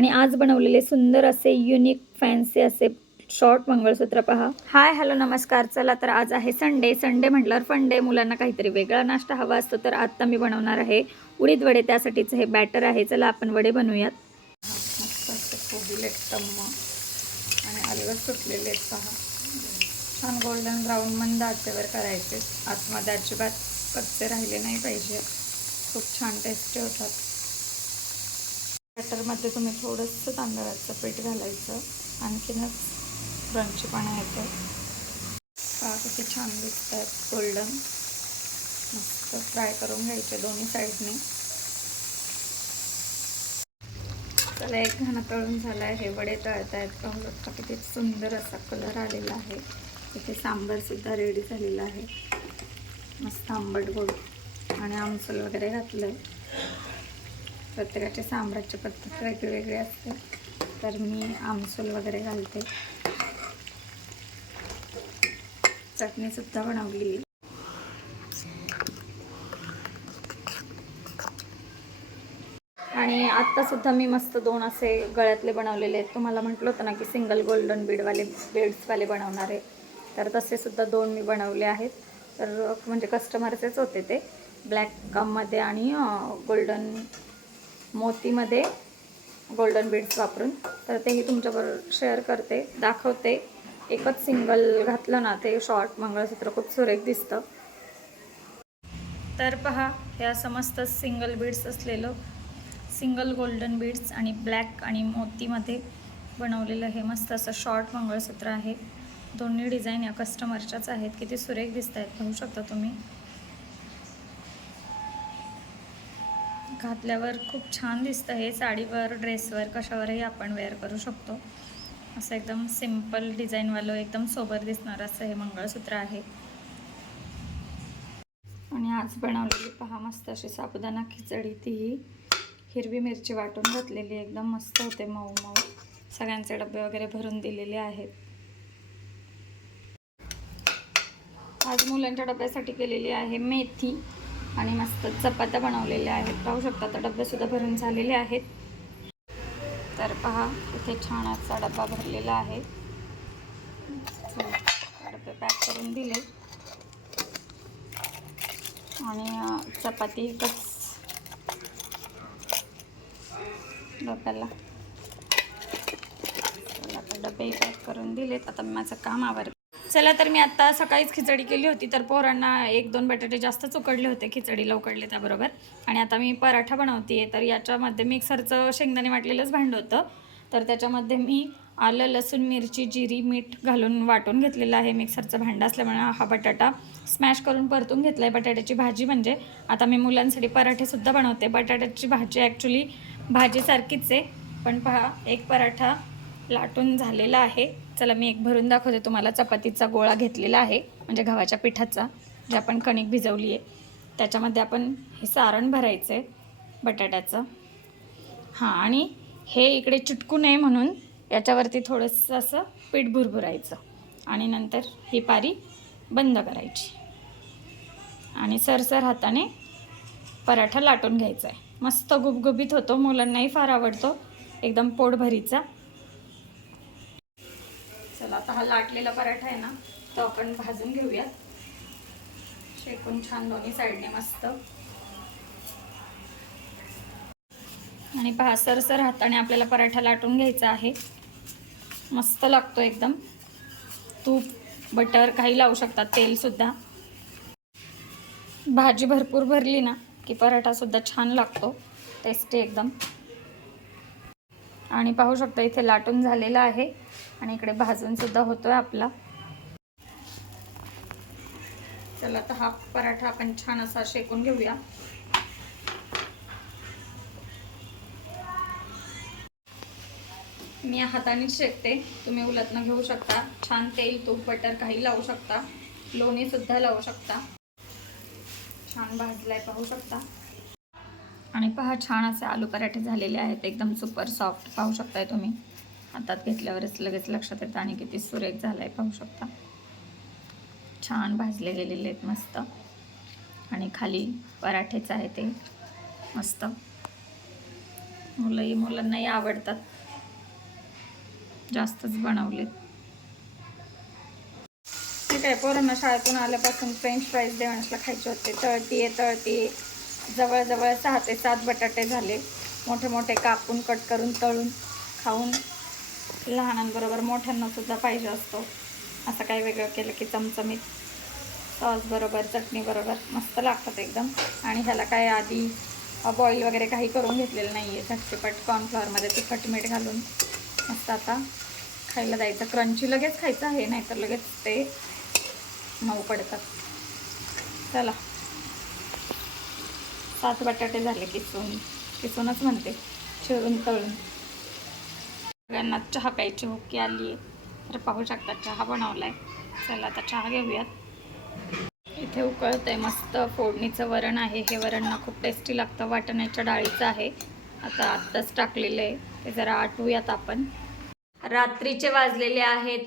आणि आज बनवलेले सुंदर असे युनिक फॅन्सी असे शॉर्ट मंगळसूत्र पहा. हाय हॅलो नमस्कार. चला तर आज आहे संडे संडे म्हटल्यावर फंडे मुलांना काहीतरी वेगळा नाश्ता हवा असतो तर आता मी बनवणार आहे उडीद वडे. त्यासाठीचं हे बॅटर आहे. चला आपण वडे बनवूयात. आणि अलगद सुटलेले आहेत पहा. छान गोल्डन ब्राऊन मंद आचेवर करायचे आतमध्ये अजिबात कच्चे राहिले नाही पाहिजे. खूप छान टेस्टी होतात. बॅटरमध्ये तुम्ही थोडंसं तांदळाचं पीठ घालायचं. आणखीनच क्रंचीपणा येतो का किती छान दिसत आहेत गोल्डन मस्त फ्राय करून घ्यायचे दोन्ही साईडने. चला एक घाणं तळून झालं आहे. हे वडे तळत आहेत पाहू शकता किती सुंदर असा कलर आलेला आहे. इथे सांबारसुद्धा रेडी झालेला आहे. मस्त आंबट गोड. आणि आमसूल वगैरे घातलं आहे प्रत्येकाच्या सांबाराची पद्धत वेगवेगळी असते. तर मी आमसूल वगैरे घालते. चटणीसुद्धा बनवली आणि आत्तासुद्धा मी मस्त दोन असे गळ्यातले बनवलेले आहेत. तुम्हाला म्हटलं होतं ना की सिंगल गोल्डन बीडवाले बीड्सवाले बनवणारे तर तसेसुद्धा दोन मी बनवले आहेत. तर म्हणजे कस्टमरचेच होते ते. ब्लॅक कममध्ये आणि गोल्डन मोतीमध्ये गोल्डन बीड्स वापरून. तर तेही तुमच्याबरोबर शेअर करते दाखवते. एकच सिंगल घातलं ना ते शॉर्ट मंगळसूत्र खूप सुरेख दिसतं. तर पहा ह्या समस्त सिंगल बीड्स असलेलं सिंगल गोल्डन बीड्स आणि ब्लॅक आणि मोतीमध्ये बनवलेलं हे मस्त असं शॉर्ट मंगळसूत्र आहे. दोन्ही डिझाईन या कस्टमरच्याच आहेत. किती सुरेख दिसत आहेत पाहू शकता तुम्ही. घातल्यावर खूप छान दिसतं हे साडीवर ड्रेसवर कशावरही आपण वेअर करू शकतो. असं एकदम सिंपल डिझाईनवालं एकदम सोबर दिसणार असं हे मंगळसूत्र आहे. आणि आज बनवलेली पहा मस्त अशी साबुदाणा खिचडी तीही हिरवी मिरची वाटून घातलेली एकदम मस्त होते मऊ मऊ. सगळ्यांचे डबे वगैरे भरून दिलेले आहेत. आज मुलांच्या डब्यासाठी केलेली आहे मेथी. आणि मस्त चपात्या बनवलेल्या आहेत. पाहू शकता तर डबेसुद्धा भरून झालेले आहेत. तर पहा इथे छान असा डबा भरलेला आहे. डबे पॅक करून दिले. आणि चपाती एकच. डब्याला. तर डबे पॅक करून दिलेत. आता मी माझं काम आवर चला तर मी आता सकाळीच खिचडी केली होती तर पोरांना एक दोन बटाटे जास्तच उकडले होते खिचडीला उकडले त्याबरोबर. आणि आता मी पराठा बनवते तर याच्यामध्ये मिक्सरचं शेंगदाणे वाटलेलंच भांड होतं. तर त्याच्यामध्ये मी आलं लसूण मिरची जिरी मीठ घालून वाटून घेतलेलं आहे मिक्सरचं भांडं असल्यामुळे हा बटाटा स्मॅश करून परतून घेतला आहे बटाट्याची भाजी म्हणजे. आता मी मुलांसाठी पराठेसुद्धा बनवते. बटाट्याची भाजी ॲक्च्युली भाजीसारखीच आहे पण पहा एक पराठा लाटून झालेला आहे. चला मी एक भरून दाखवते तुम्हाला. चपातीचा गोळा घेतलेला आहे म्हणजे गव्हाच्या पिठाचा जे आपण कणिक भिजवली आहे त्याच्यामध्ये आपण हे सारण भरायचं आहे बटाट्याचं. हां आणि हे इकडे चिटकू नये म्हणून याच्यावरती थोडंसं असं पीठ भुरभुरायचं. आणि नंतर ही पारी बंद करायची. आणि सरसर हाताने पराठा लाटून घ्यायचा आहे मस्त गुबगुबीत होतो मुलांनाही फार आवडतो. एकदम पोटभरीचा. हा लाटलेला पराठा आहे ना तो आपण भाजून घेऊयात. शेकून छान दोन्ही साईडने मस्त. आणि पहा सरसर हाताने आपल्याला पराठा लाटून घ्यायचा आहे. मस्त लागतो एकदम. तूप बटर काही लावू शकतात तेलसुद्धा भाजी भरपूर भरली ना की पराठासुद्धा छान लागतो. टेस्टी एकदम. आणि पाहू शकता इथे लाटून झालेला आहे. आणि इकडे भाजूनसुद्धा आहे आपला. चला आता हा पराठा आपण छान असा शेकून घेऊया. मी हातानेच शेकते. तुम्ही उलटनं घेऊ शकता. छान तेल तूप बटर काही लावू शकता. लोणीसुद्धा लावू शकता. छान भाजलाय पाहू शकता. आणि पहा छान असे आलू पराठे झालेले आहेत. एकदम सुपर सॉफ्ट पाहू शकताय तुम्ही. हातात घेतल्यावरच लगेच लक्षात येतं आणि किती सुरेख झाला आहे पाहू शकता. छान भाजले गेलेले आहेत मस्त. आणि खाली पराठेच आहे ते. मस्त. मुलंही मुलांनाही आवडतात. जास्तच बनवलेत. ठीक आहे पोरांना शाळेतून आल्यापासून फ्रेंच फ्राईज देवांशला खायचे होते. तळतीये तळतीये. जवळजवळ सहा ते सात बटाटे झाले. मोठे मोठे कापून कट करून तळून खाऊन. लहानांबरोबर मोठ्यांनासुद्धा पाहिजे असतो. असं काही वेगळं केलं की चमचमीत सॉसबरोबर चटणीबरोबर मस्त लागतात एकदम. आणि ह्याला काय आधी बॉईल वगैरे काही करून घेतलेलं नाही आहे झटपट कॉर्नफ्लॉवरमध्ये तिखट मीठ घालून मस्त आता खायला जायचं क्रंची लगेच खायचं आहे नाहीतर लगेच ते मऊ पडतात. चला. सात बटाटे झाले किसून. किसूनच म्हणते. चिरून तळून. सगळ्यांना चहा प्यायची हुकी आली आहे. तर पाहू शकता चहा बनवला आहे चला आता चहा घेऊयात. इथे उकळत आहे मस्त. फोडणीचं वरण आहे. हे वरण ना खूप टेस्टी लागतं. वाटण्याच्या डाळीचं आहे. आता आत्ताच टाकलेलं आहे. ते जरा आटवूयात आपण. रात्रीचे वाजलेले आहेत.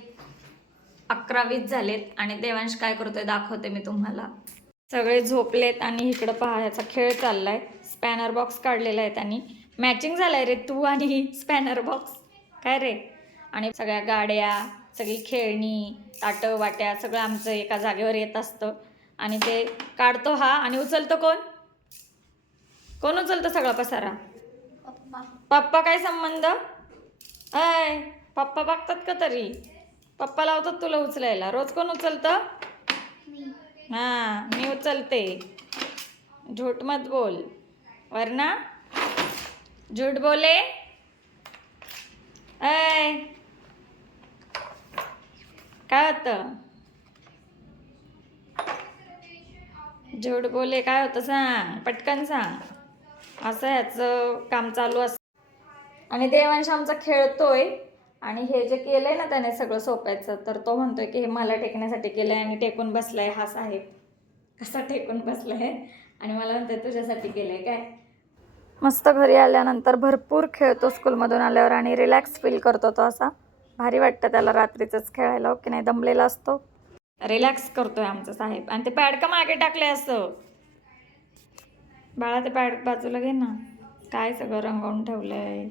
अकरावीस झालेत आणि देवांश काय करतोय दाखवते मी तुम्हाला. सगळे झोपलेत आणि इकडं पाहायचा खेळ खेळ चाललाय. स्पॅनर बॉक्स काढलेला आहे त्यांनी. मॅचिंग झालाय रे तू आणि स्पॅनर बॉक्स काय रे? आणि सगळ्या गाड्या सगळी खेळणी ताटं वाट्या सगळं आमचं एका जागेवर येत असतं. आणि ते काढतो हा. आणि उचलतो कोण? कोण उचलतं सगळा पसारा? पप्पा. काय संबंध? अय पप्पा बघतात का तरी? पप्पा लावतात तुला उचलायला. रोज कोण उचलतं? हां मी उचलते. झूठ मत बोल. वरना? झूठ बोले? ऐ काय होतं झूठ बोले काय होतं सांग? पटकन सांग. असं ह्याचं काम चालू असतं आणि देवांश आमचा खेळतोय आणि हे जे केलंय ना त्याने सगळं सोप्याचं तर तो म्हणतोय की हे मला टेकण्यासाठी केलंय आणि टेकून बसलाय हा साहेब. कसा टेकून बसलाय? आणि मला म्हणतोय तुझ्यासाठी केलंय काय? मस्त घरी आल्यानंतर भरपूर खेळतो स्कूलमधून आल्यावर आणि रिलॅक्स फील करतो तो असा. भारी वाटतं त्याला रात्रीचंच खेळायला हो की नाही? दमलेला असतो. रिलॅक्स करतोय आमचा साहेब. आणि ते पॅड का मागे टाकले असं? बाळा ते पॅड बाजूला घे ना. काय सगळं रंगवून ठेवलंय?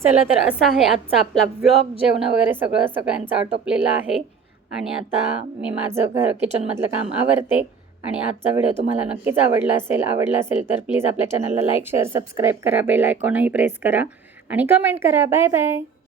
चला तर असा आहे आजचा आपला व्लॉग जेवण वगैरे सगळं सगळ्यांचं आटोपलेलं आहे. आणि आता मी माझं घर किचनमधलं काम आवरते. आणि आजचा व्हिडिओ तुम्हाला नक्कीच आवडला असेल आवडला असेल तर प्लीज आपल्या चॅनलला लाईक शेअर सबस्क्राईब करा बेल आयकॉनही प्रेस करा आणि कमेंट करा. Bye bye.